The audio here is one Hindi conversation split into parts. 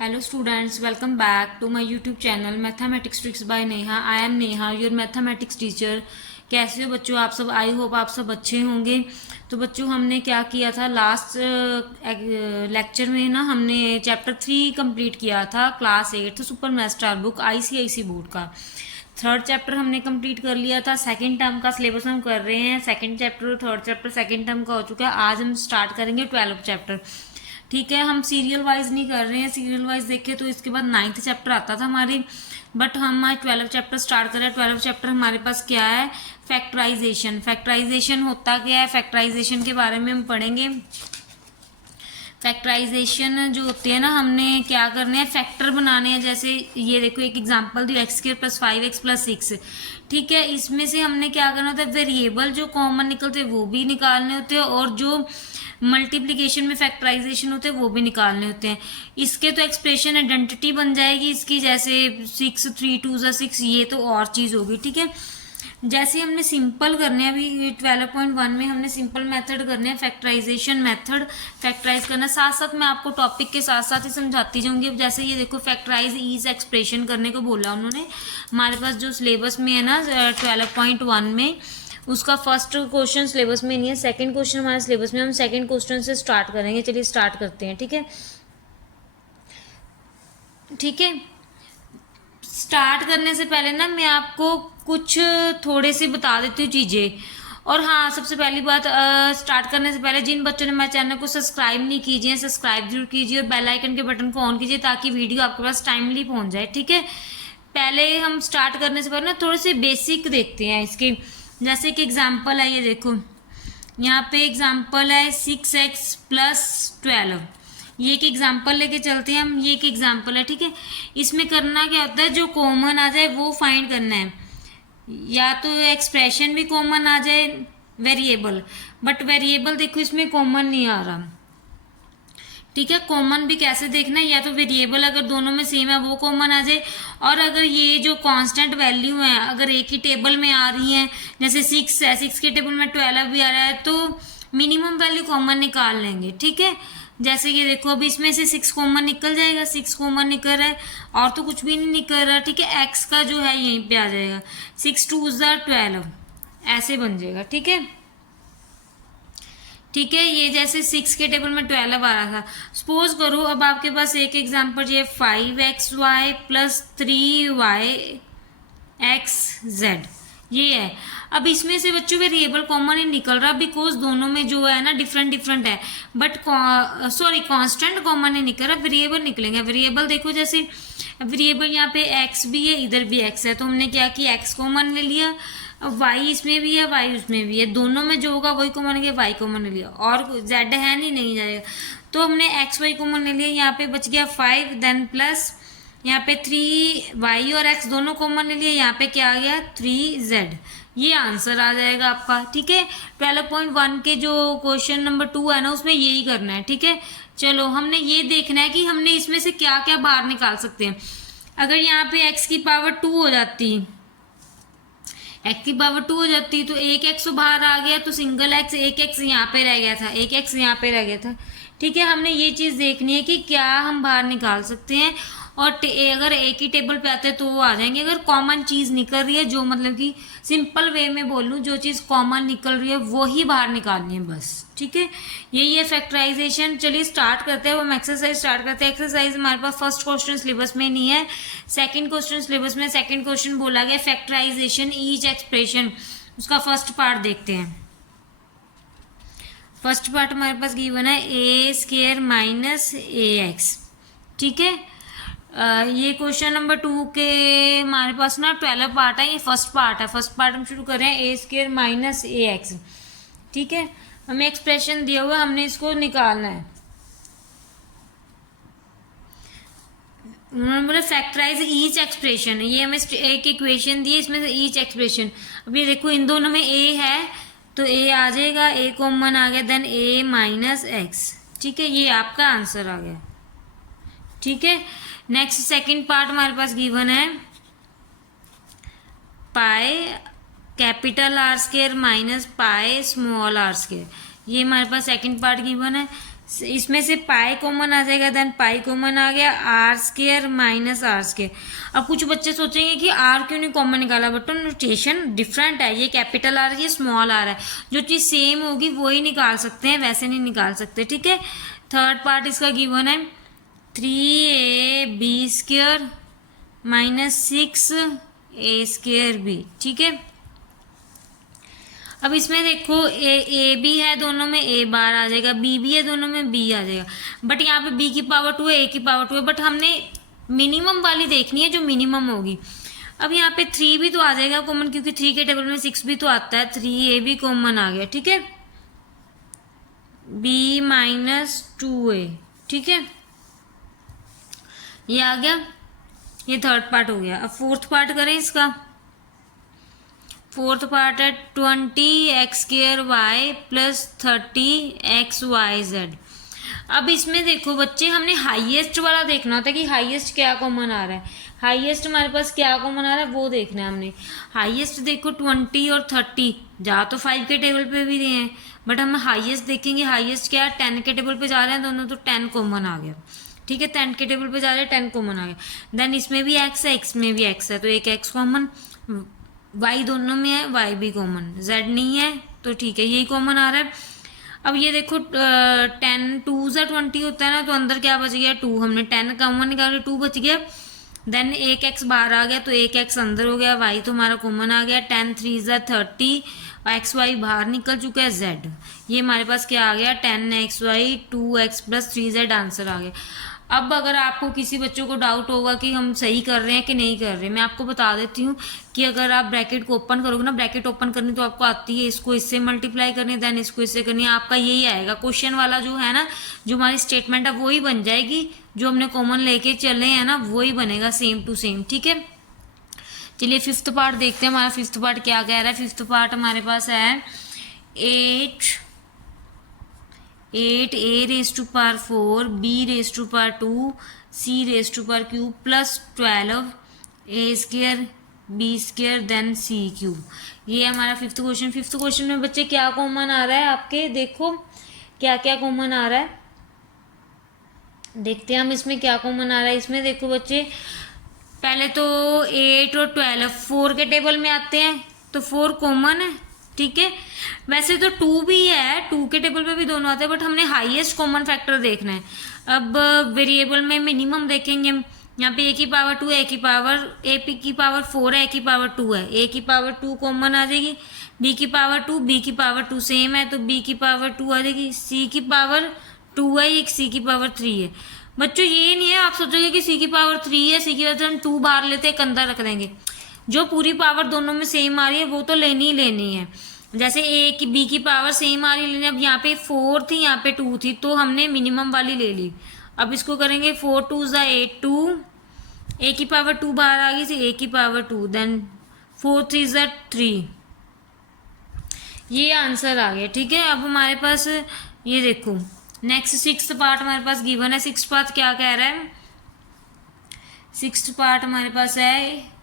Hello students, welcome back to my YouTube channel Mathematics Tricks by Neha. I am Neha, your mathematics teacher. कैसे हो बच्चों आप सब? आई होप आप सब अच्छे होंगे। तो बच्चों हमने क्या किया था लास्ट लेक्चर में ना, हमने चैप्टर 3 कंप्लीट किया था, class 8 super math star book ICIC board का। थर्ड चैप्टर हमने कंप्लीट कर लिया था। सेकंड टर्म का सिलेबस हम कर रहे हैं। Second chapter third chapter second term का हो चुका है। आज हम स्टार्ट करेंगे 12th चैप्टर। ठीक है, हम सीरियल वाइज नहीं कर रहे हैं। सीरियल वाइज देखें तो इसके बाद 9th चैप्टर आता था हमारे, बट हम आज 12th चैप्टर स्टार्ट कर रहे हैं। 12th चैप्टर हमारे पास क्या है? फैक्टराइजेशन। फैक्टराइजेशन होता क्या है, फैक्टराइजेशन के बारे में हम पढ़ेंगे। फैक्टराइजेशन जो होती है ना, हमने क्या करने हैं, फैक्टर बनाने हैं। जैसे ये देखो एक एग्जांपल दी, x² + 5x + 6। ठीक है, इसमें से हमने क्या करना होता है, वेरिएबल जो कॉमन निकलते हैं वो भी निकालने होते हैं, और जो मल्टीप्लिकेशन में फैक्टराइजेशन होते हैं वो भी निकालने होते हैं। इसके तो एक्सप्रेशन आइडेंटिटी बन जाएगी इसकी, जैसे 6 3 2 6, ये तो और चीज़ होगी। ठीक है, जैसे हमने सिंपल करने हैं, अभी 12.1 में हमने सिंपल मेथड करने हैं, फैक्टराइजेशन मेथड फैक्टराइज करना। साथ साथ मैं आपको टॉपिक के साथ साथ ही समझाती जाऊंगी। अब जैसे ये देखो, फैक्टराइज ईज एक्सप्रेशन करने को बोला उन्होंने। हमारे पास जो सिलेबस में है ना 12.1 में, उसका फर्स्ट क्वेश्चन सिलेबस में नहीं है, सेकंड क्वेश्चन हमारे सिलेबस में। हम सेकंड क्वेश्चन से स्टार्ट करेंगे। चलिए स्टार्ट करते हैं। ठीक है, ठीक है। स्टार्ट करने से पहले ना मैं आपको कुछ थोड़े से बता देती हूँ चीज़ें। और हाँ, सबसे पहली बात, स्टार्ट करने से पहले जिन बच्चों ने मेरे चैनल को सब्सक्राइब नहीं कीजिए, सब्सक्राइब जरूर कीजिए और बेल आइकन के बटन को ऑन कीजिए, ताकि वीडियो आपके पास टाइमली पहुंच जाए। ठीक है, पहले हम स्टार्ट करने से पहले ना थोड़े से बेसिक देखते हैं इसके। जैसे कि एग्जाम्पल है, ये देखो यहाँ पे एग्जाम्पल है 6x + 12। ये एक एग्जाम्पल लेके चलते हैं हम। ये एक एग्जाम्पल है। ठीक है, इसमें करना क्या होता है, जो कॉमन आ जाए वो फाइंड करना है। या तो एक्सप्रेशन भी कॉमन आ जाए, वेरिएबल, बट वेरिएबल देखो इसमें कॉमन नहीं आ रहा। ठीक है, कॉमन भी कैसे देखना है, या तो वेरिएबल अगर दोनों में सेम है वो कॉमन आ जाए, और अगर ये जो कांस्टेंट वैल्यू है अगर एक ही टेबल में आ रही है, जैसे 6 है, 6 के टेबल में 12 भी आ रहा है, तो मिनिमम वैल्यू कॉमन निकाल लेंगे। ठीक है, जैसे ये देखो अभी इसमें से 6 कॉमन निकल जाएगा, 6 कॉमन निकल रहा है, और तो कुछ भी नहीं निकल रहा। ठीक है, एक्स का जो है यहीं पे आ जाएगा, 6 2 12, ऐसे बन जाएगा। ठीक है, ठीक है, ये जैसे 6 के टेबल में 12 आ रहा था। सपोज करो अब आपके पास एक एग्जांपल ये 5xy + 3yx z, ये है। अब इसमें से बच्चों वेरिएबल कॉमन ही निकल रहा, बिकॉज दोनों में जो है ना डिफरेंट डिफरेंट है, बट सॉरी कांस्टेंट कॉमन ही निकल रहा, वेरिएबल निकलेंगे। वेरिएबल देखो, जैसे वेरिएबल यहाँ पे x भी है, इधर भी x है, तो हमने क्या किया, x कॉमन ले लिया। वाई इसमें भी है, वाई उसमें भी है, दोनों में जो होगा वही कॉमन लिया, वाई कॉमन ले लिया, और जेड है नहीं जाएगा, तो हमने एक्स वाई कॉमन ले लिया। यहाँ पे बच गया 5, देन प्लस यहाँ पे 3y और x दोनों कॉमन ले लिया, यहाँ पे क्या आ गया 3z। ये आंसर आ जाएगा आपका। ठीक है, 12.1 के जो क्वेश्चन नंबर 2 है ना, उसमें यही करना है। ठीक है, चलो हमने ये देखना है कि हमने इसमें से क्या क्या बाहर निकाल सकते हैं। अगर यहाँ पे x की पावर 2 हो जाती, x की पावर 2 हो जाती, तो एक x तो बाहर आ गया, तो सिंगल x, एक x यहाँ पे रह गया था, एक x यहाँ पे रह गया था। ठीक है, हमने ये चीज़ देखनी है कि क्या हम बाहर निकाल सकते हैं, और अगर एक ही टेबल पे आते हैं तो वो आ जाएंगे। अगर कॉमन चीज़ निकल रही है, जो मतलब कि सिंपल वे में बोलूँ, जो चीज़ कॉमन निकल रही है वो ही बाहर निकालनी है बस। ठीक है, यही है फैक्टराइजेशन। चलिए स्टार्ट करते हैं, हम एक्सरसाइज स्टार्ट करते हैं। एक्सरसाइज हमारे पास फर्स्ट क्वेश्चन सिलेबस में नहीं है, सेकंड क्वेश्चन सिलेबस में। सेकंड क्वेश्चन बोला गया फैक्टराइजेशन ईच एक्सप्रेशन, उसका फर्स्ट पार्ट देखते हैं। फर्स्ट पार्ट हमारे पास गिवन है a² - ax। ठीक है, ये क्वेश्चन नंबर 2 के हमारे पास ना 12 पार्ट है, ये फर्स्ट पार्ट है। फर्स्ट पार्ट हम शुरू कर रहे हैं, a² - ax। ठीक है, हमें एक्सप्रेशन दिया हुआ है, हमने इसको निकालना है। उन्होंने बोला फैक्टराइज ईच एक्सप्रेशन, ये हमें एक इक्वेशन दी है, इसमें से ईच एक्सप्रेशन। अब ये देखो इन दोनों में a है, तो a आ जाएगा, a कॉमन आ गया, देन a - x। ठीक है, ये आपका आंसर आ गया। ठीक है, नेक्स्ट सेकंड पार्ट हमारे पास गिवन है pi capital R² - pi small r²। ये हमारे पास सेकंड पार्ट गिवन है। इसमें से पाई कॉमन आ जाएगा, देन पाई कॉमन आ गया, r square minus r square. अब कुछ बच्चे सोचेंगे कि आर क्यों नहीं कॉमन निकाला, बट नोटेशन डिफरेंट है, ये कैपिटल आर है, ये स्मॉल आर है, जो चीज़ सेम होगी वो ही निकाल सकते हैं, वैसे नहीं निकाल सकते, ठीक है। थर्ड पार्ट इसका गिवन है 3ab square minus 6a square B, ठीक है। अब इसमें देखो ए बी है, दोनों में ए बार आ जाएगा, बी भी है, दोनों में बी आ जाएगा, बट यहाँ पे बी की पावर 2 है, ए की पावर 2 है, बट हमने मिनिमम वाली देखनी है जो मिनिमम होगी। अब यहाँ पे 3 भी तो आ जाएगा कॉमन, क्योंकि 3 के टेबल में 6 भी तो आता है, 3a भी कॉमन आ गया, ठीक है, b माइनस 2a, ठीक है, ये आ गया, ये थर्ड पार्ट हो गया। अब फोर्थ पार्ट करें इसका। फोर्थ पार्ट है 20x square y plus 30x y z. अब इसमें देखो बच्चे, हमने हाईएस्ट वाला देखना होता है कि हाईएस्ट क्या कॉमन आ रहा है, हाईएस्ट हमारे पास क्या कॉमन आ रहा है वो देखना है हमने। हाईएस्ट देखो 20 और 30 जा तो 5 के टेबल पे भी रहे हैं, बट हम हाईएस्ट देखेंगे, हाईएस्ट क्या है 10 के टेबल पे जा रहे हैं दोनों, तो 10 कॉमन आ गया, ठीक है, 10 के टेबल पे जा रहे हैं, 10 कॉमन आ गया। देन इसमें भी x है, x में भी x है, तो एक x कॉमन, y दोनों में है, y भी कॉमन, z नहीं है तो ठीक है, यही कॉमन आ रहा है। अब ये देखो 10 2 ज़ा 20 होता है ना, तो अंदर क्या बच गया 2, हमने 10 कॉमन निकाला, 2 बच गया। देन एक x बाहर आ गया, तो एक x अंदर हो गया, y तो हमारा कॉमन आ गया, 10 3 ज़ा 30, एक्स वाई बाहर निकल चुका है, z ये हमारे पास क्या आ गया 10xy 2x plus 3z answer आ गया। अब अगर आपको किसी बच्चों को डाउट होगा कि हम सही कर रहे हैं कि नहीं कर रहे, मैं आपको बता देती हूँ कि अगर आप ब्रैकेट को ओपन करोगे ना, ब्रैकेट ओपन करनी तो आपको आती है, इसको इससे मल्टीप्लाई करनी है, देन इसको इससे करनी है, आपका यही आएगा क्वेश्चन वाला जो है ना, जो हमारी स्टेटमेंट है वही बन जाएगी, जो हमने कॉमन लेके चले हैं ना वही बनेगा सेम टू सेम, ठीक है। चलिए फिफ्थ पार्ट देखते हैं, हमारा फिफ्थ पार्ट क्या कह रहा है। फिफ्थ पार्ट हमारे पास है 8 a raise to power 4 b raise to power 2 c raise to power cube plus 12 a square b square then c cube. ये हमारा फिफ्थ क्वेश्चन। फिफ्थ क्वेश्चन में बच्चे क्या कॉमन आ रहा है आपके, देखो क्या क्या कॉमन आ रहा है, देखते हैं हम इसमें क्या कॉमन आ रहा है। इसमें देखो बच्चे, पहले तो 8 और 12 4 के टेबल में आते हैं, तो 4 कॉमन है, ठीक है। वैसे तो 2 भी है, 2 के टेबल पे भी दोनों आते हैं, बट हमने हाईएस्ट कॉमन फैक्टर देखना है। अब वेरिएबल में मिनिमम देखेंगे हम, यहाँ पे a की पावर 2 है, a की पावर 4 है, a की पावर 2 है, a की पावर 2 कॉमन आ जाएगी, b की पावर 2, b की पावर 2 सेम है, तो b की पावर 2 आ जाएगी, c की पावर 2 है, एक c की पावर 3 है। बच्चों ये नहीं है आप सोचोगे कि c की पावर 3 है, c की पावर हम 2 बाहर लेते हैं, अंदर रख देंगे, जो पूरी पावर दोनों में सेम आ रही है वो तो लेनी ही लेनी है। जैसे a की b की पावर सेम आ रही है, अब यहाँ पे 4 थी, यहाँ पे 2 थी, तो हमने मिनिमम वाली ले ली। अब इसको करेंगे 4 2 ज़ा 8 2, a की पावर 2 बाहर आ गई थी, a की पावर 2, देन 4 3 ज़ा 3, ये आंसर आ गया, ठीक है। अब हमारे पास ये देखो नेक्स्ट सिक्स्थ पार्ट हमारे पास गिवन है। सिक्स्थ पार्ट क्या कह रहा है, सिक्स्थ पार्ट हमारे पास है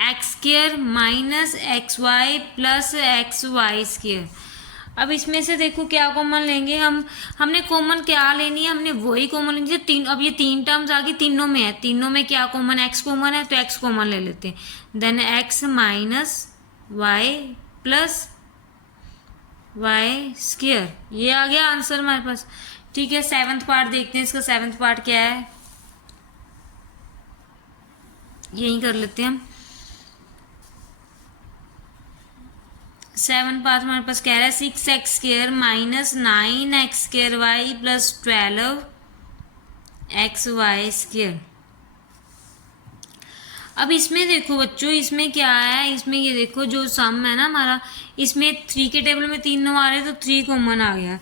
x square minus x y plus x y square. अब इसमें से देखो क्या कॉमन लेंगे हम, हमने कॉमन क्या लेनी है, हमने वही कॉमन लेनी है तीन। अब ये 3 टर्म्स आ गई, तीनों में है, तीनों में क्या कॉमन, एक्स कॉमन है, तो एक्स कॉमन ले लेते हैं, then x minus y plus y square, ये आ गया आंसर हमारे पास, ठीक है। सेवन्थ पार्ट देखते हैं, इसका सेवन्थ पार्ट क्या है, यही कर लेते हैं हम। सेवन पार्ट हमारे पास कह रहा है 6x square minus 9x square y plus 12x y square. अब इसमें देखो बच्चों, इसमें क्या है, इसमें ये देखो जो सम है ना हमारा, इसमें 3 के टेबल में 3 आ रहे हैं, तो 3 कॉमन आ गया,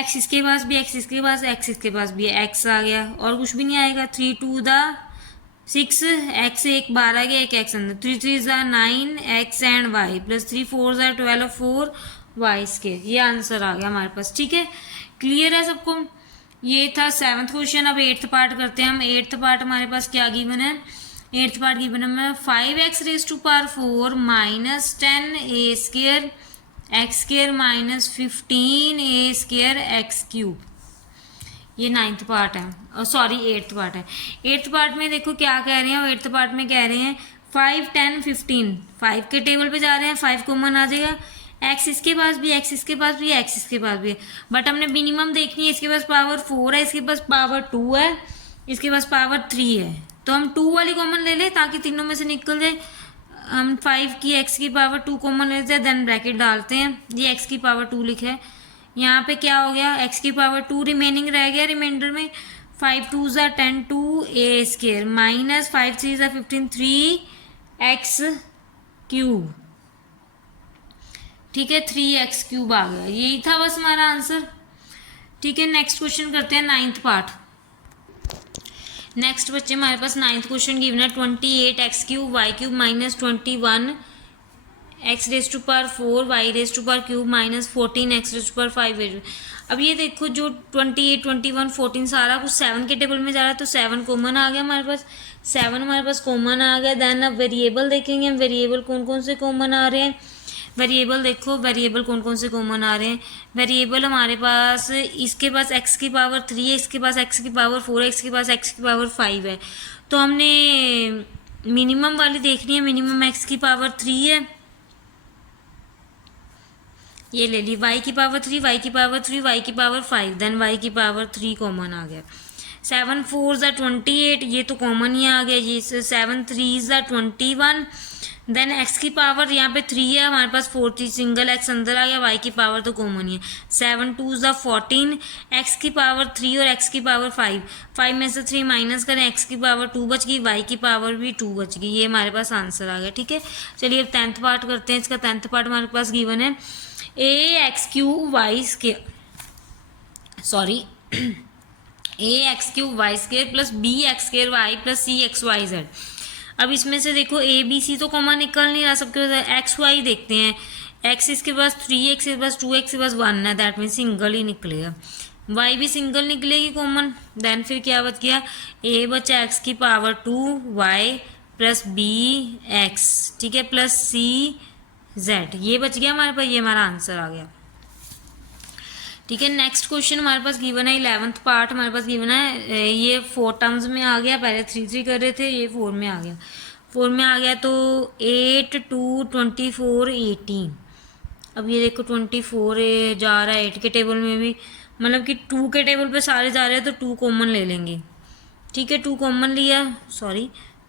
x इसके पास भी, x इसके पास, x इसके पास भी है, x आ गया, और कुछ भी नहीं आएगा। 3 2 दा 6 x एक बार आ गया, एक x अंदर, 3 3 ज़ा 9 x एंड y प्लस 3 4 ज़ा 12 4 y स्क्वायर, ये आंसर आ गया हमारे पास, ठीक है। क्लियर है सबको, ये था सेवन्थ क्वेश्चन। अब एट्थ पार्ट करते हैं हम। एट्थ पार्ट हमारे पास क्या गिवन है, एट्थ पार्ट गिवन है 5x raise to power 4 minus 10 a square x square minus 15 a² x cube. ये 9th पार्ट है, सॉरी 8th पार्ट है। 8th पार्ट में देखो क्या कह रहे हैं, 8th पार्ट में कह रहे हैं 5, 10, 15, 5 के टेबल पे जा रहे हैं, 5 कॉमन आ जाएगा, एक्स इसके पास भी, एक्स इसके पास भी, एक्स इसके पास भी है, बट हमने मिनिमम देखनी है, इसके पास पावर 4 है, इसके पास पावर 2 है, इसके पास पावर 3 है, तो हम 2 वाली कॉमन ले लें ताकि तीनों में से निकल जाए। हम 5 की एक्स की पावर 2 कॉमन लेते हैं, देन ब्रैकेट डालते हैं, ये एक्स की पावर 2 लिखा है, यहाँ पे क्या हो गया, एक्स की पावर 2 रिमेनिंग रह गया रिमाइंडर में, 5 2 ज़ा 10 2a² माइनस 5 3 ज़ा 15 3x क्यूब। ठीक है, 3x क्यूब आ गया, यही था बस हमारा आंसर। ठीक है, नेक्स्ट क्वेश्चन करते हैं 9th पार्ट। नेक्स्ट बच्चे हमारे पास 9th क्वेश्चन गिवन है 28x cube y cube minus 21 x raise to power 4 y raise to power cube minus 14 x raise to power 5। अब ये देखो जो 28 21 14 सारा कुछ 7 के टेबल में जा रहा है, तो 7 कॉमन आ गया हमारे पास, 7 हमारे पास कॉमन आ गया। देन अब वेरिएबल देखेंगे हम, वेरिएबल कौन कौन से कॉमन आ रहे हैं। वेरिएबल देखो, वेरिएबल कौन कौन से कॉमन आ रहे हैं। वेरिएबल हमारे पास, इसके पास x की पावर 3 है, इसके पास x की पावर 4 है, इसके पास x की पावर 5 है, तो हमने मिनिमम वाली देखनी है, मिनिमम x की पावर 3 है, ये ले ली, y की पावर 3, y की पावर 3, y की पावर 5, देन y की पावर 3 कॉमन आ गया। 7 4 ज़ा 28, ये तो कॉमन ही आ गया, ये 7 3 ज़ा 21, देन x की पावर यहाँ पे 3 है हमारे पास, 4 3 सिंगल x अंदर आ गया, y की पावर तो कॉमन ही है, 7 2 ज़ा 14, x की पावर 3 और x की पावर 5, 5 में से 3 माइनस करें, x की पावर 2 बच गई, y की पावर भी 2 बच गई, ये हमारे पास आंसर आ गया। ठीक है, चलिए अब 10th पार्ट करते हैं। इसका 10th पार्ट हमारे पास गिवन है ax³ plus bx² plus cxyz। अब इसमें से देखो a b c तो कॉमन निकल नहीं रहा, सबके पास एक्स वाई देखते हैं, x इसके पास 3, x के पास 2, x के पास 1 है, दैट मीन सिंगल ही निकलेगा, y भी सिंगल निकलेगी कॉमन, देन फिर क्या बच गया, a बचा x की पावर 2 y प्लस bx, ठीक है, प्लस cz, ये बच गया हमारे पास, ये हमारा आंसर आ गया। ठीक है, नेक्स्ट क्वेश्चन हमारे पास गिवन है 11th पार्ट हमारे पास गिवन है, ये 4 टर्म्स में आ गया, पहले 3 3 कर रहे थे, ये 4 में आ गया, 4 में आ गया, तो 8 2 24 18। अब ये देखो 24 जा रहा है 8 के टेबल में भी, मतलब कि 2 के टेबल पे सारे जा रहे हैं, तो 2 कॉमन ले लेंगे। ठीक है, 2 कॉमन लिया,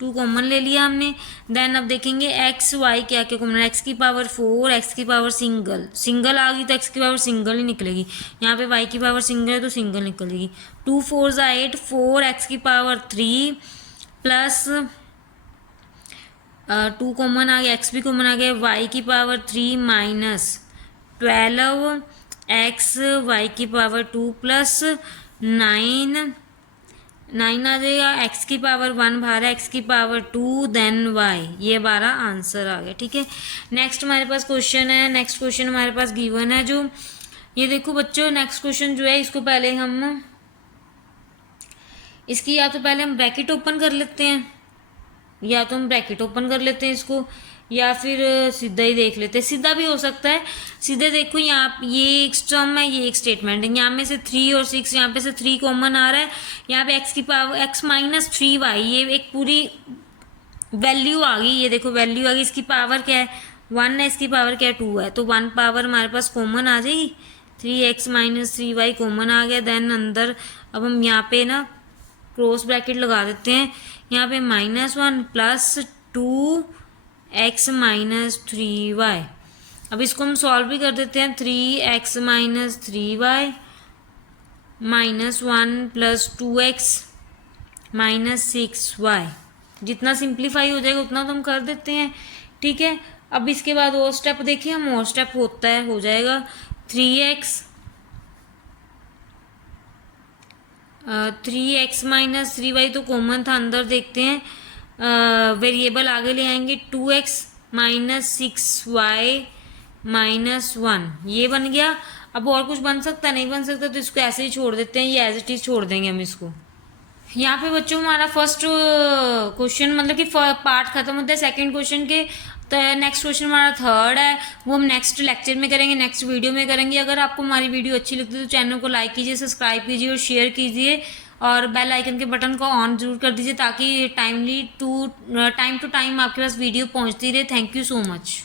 2 कॉमन ले लिया हमने। देन अब देखेंगे एक्स वाई क्या क्या कॉमन है, एक्स की पावर 4, एक्स की पावर सिंगल आ गई तो एक्स की पावर सिंगल ही निकलेगी, यहाँ पे वाई की पावर सिंगल है तो सिंगल निकलेगी। 2 4 ज़ा 8, 4 एक्स की पावर 3 प्लस 2 कॉमन आ गया, एक्स भी कॉमन आ गया, वाई की पावर 3 माइनस 12 एक्स वाई की पावर 2 प्लस 9 आ जाएगा, एक्स की पावर 1 बाहर है, एक्स की पावर 2 देन वाई, ये 12 आंसर आ गया। ठीक है, नेक्स्ट हमारे पास क्वेश्चन है, नेक्स्ट क्वेश्चन हमारे पास गिवन है जो, ये देखो बच्चों नेक्स्ट क्वेश्चन जो है, इसको पहले हम इसकी या तो पहले हम ब्रैकेट ओपन कर लेते हैं, या तो हम ब्रैकेट ओपन कर लेते हैं इसको, या फिर सीधा ही देख लेते हैं, सीधा भी हो सकता है। सीधे देखो यहाँ ये एक टर्म है, ये एक स्टेटमेंट है, यहाँ में से 3 और 6, यहाँ पे से 3 कॉमन आ रहा है, यहाँ पे एक्स की पावर x माइनस 3y, ये एक पूरी वैल्यू आ गई, ये देखो वैल्यू आ गई, इसकी पावर क्या है 1 है, इसकी पावर क्या है 2 है, तो 1 पावर हमारे पास कॉमन आ जाएगी, 3x माइनस 3y कॉमन आ गया। देन अंदर अब हम यहाँ पे ना क्रॉस ब्रैकेट लगा देते हैं, यहाँ पे -1 प्लस 2x माइनस 3y। अब इसको हम सॉल्व भी कर देते हैं, 3x minus 3y minus 1 plus 2x minus 6y, जितना सिंप्लीफाई हो जाएगा उतना तो हम कर देते हैं। ठीक है, अब इसके बाद और स्टेप देखिए हम, और स्टेप होता है, हो जाएगा 3x माइनस 3y तो कॉमन था, अंदर देखते हैं, वेरिएबल आगे ले आएंगे, 2x माइनस 6y माइनस 1, ये बन गया। अब और कुछ बन सकता नहीं बन सकता, तो इसको ऐसे ही छोड़ देते हैं, ये एज इट इज छोड़ देंगे हम इसको। यहाँ पे बच्चों हमारा फर्स्ट क्वेश्चन मतलब कि पार्ट खत्म होता है, सेकंड क्वेश्चन के तो नेक्स्ट क्वेश्चन हमारा थर्ड है, वो हम नेक्स्ट लेक्चर में करेंगे, नेक्स्ट वीडियो में करेंगे। अगर आपको हमारी वीडियो अच्छी लगती है तो चैनल को लाइक कीजिए, सब्सक्राइब कीजिए और शेयर कीजिए, और बेल आइकन के बटन को ऑन जरूर कर दीजिए ताकि टाइम टू टाइम आपके पास वीडियो पहुंचती रहे। Thank you so much.